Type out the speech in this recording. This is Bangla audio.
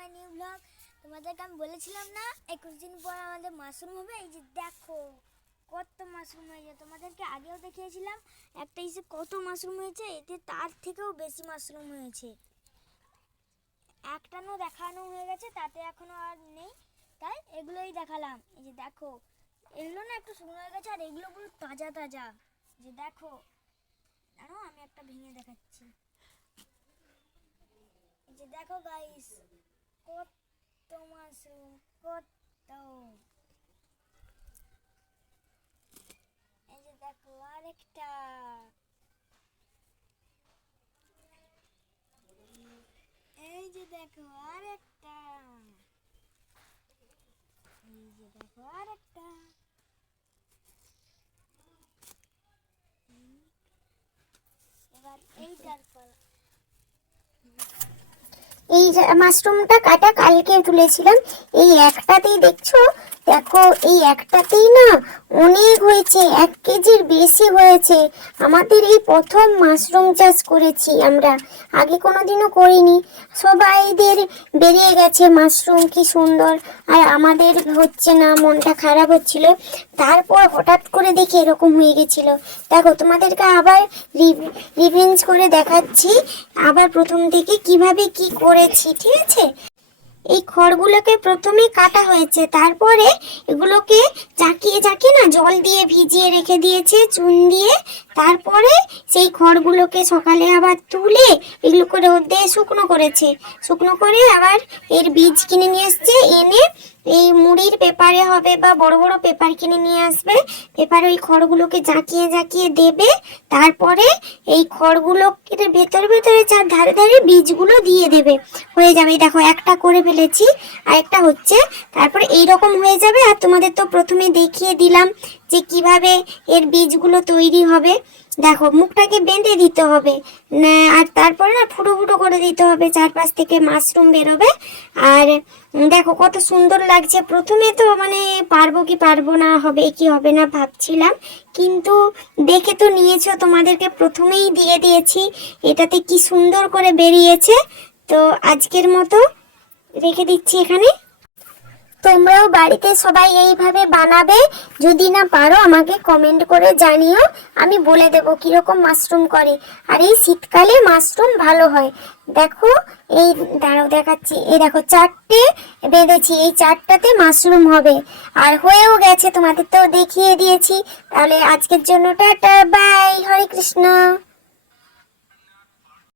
My new blog. তোমাদেরকে আমি বলেছিলাম না, একুশ দিন পর আমাদের মাশরুম হবে। এই যে দেখো, কত মাশরুম হয়েছে। তোমাদেরকে আগেও দেখিয়েছিলাম, একটা ইসে কত মাশরুম হয়েছে, এতে তার থেকেও বেশি মাশরুম হয়েছে। একটানও দেখানো হয়ে গেছে, তাতে এখনও আর নেই। তাই এগুলোই দেখালাম। এই যে দেখো, এগুলো না একটু শুকনো হয়ে গেছে, আর এগুলো পুরো তাজা তাজা। যে দেখো জানো আমি একটা ভেঙে দেখাচ্ছি। যে দেখো গাইস কত মাশরুম কত এই যে দেখো আরেকটা এই যে দেখো আরেকটা এই যে দেখো আরেকটা হুম। এবার এইটার পর এই মাশরুমটা কাটা কালকে তুলেছিলাম। এই একটাতেই দেখছ দেখো, এই একটাতেই না অনেক হয়েছে, এক কেজির বেশি হয়েছে। আমাদের এই প্রথম মাশরুম চাষ করেছি আমরা, আগে কোনোদিনও করিনি। সবাইদের বেরিয়ে গেছে মাশরুম, কি সুন্দর। আর আমাদের হচ্ছে না, মনটা খারাপ হচ্ছিল। তারপর হঠাৎ করে দেখে এরকম হয়ে গেছিল। দেখো, তোমাদেরকে আবার রিভেঞ্জ করে দেখাচ্ছি, আবার প্রথম থেকে কীভাবে কি করেছি, ঠিক আছে? এই খড়গুলোকে প্রথমে কাটা হয়েছে, তারপরে এগুলোকে চাকিয়ে চাকিয়ে না জল দিয়ে ভিজিয়ে রেখে দিয়েছে, চুন দিয়ে তারপরে সেই খড়গুলোকে সকালে আবার তুলে এগুলো করে রোদে শুকনো করেছে। শুকনো করে আবার এর বীজ কিনে নিয়ে এসছে, এনে এই মুড়ির পেপারে হবে বা বড় বড় পেপার কিনে নিয়ে আসবে। পেপারে ওই খড়গুলোকে জাঁকিয়ে জাঁকিয়ে দেবে, তারপরে এই খড়গুলোকে ভেতরে ভেতরে চার ধারে ধারে বীজগুলো দিয়ে দেবে। হয়ে যাবে, দেখো একটা করে ফেলেছি আর একটা হচ্ছে, তারপরে এই রকম হয়ে যাবে। আর তোমাদের তো প্রথমে দেখিয়ে দিলাম যে কীভাবে এর বীজগুলো তৈরি হবে। দেখো, মুখটাকে বেঁধে দিতে হবে। আর তারপরে না ফুটো ফুটো করে দিতে হবে। চারপাশ থেকে মাশরুম বেরোবে। আর দেখো, কত সুন্দর লাগছে। প্রথমে তো মানে পারব কি পারব না, হবে কি হবে না ভাবছিলাম। কিন্তু দেখে তো নিয়েছো, তোমাদেরকে প্রথমেই দিয়ে দিয়েছি। এটাতে কি সুন্দর করে বেরিয়েছে। তো আজকের মতো রেখে দিচ্ছি এখানে। তোমরাও বাড়িতে সবাই এইভাবে বানাবে। যদি না পারো, আমাকে কমেন্ট করে জানিও। আমি বলে দেব কীরকম মাশরুম করে। আর এই শীতকালে মাশরুম ভালো হয়। দেখো, এই দাঁড়াও দেখাচ্ছি। এই দেখো, চারটে বেঁধেছি। এই চারটাতে মাশরুম হবে। আর হয়েও গেছে, তোমাদের তো দেখিয়ে দিয়েছি। তাহলে আজকের জন্য টাটা বাই হরে কৃষ্ণ।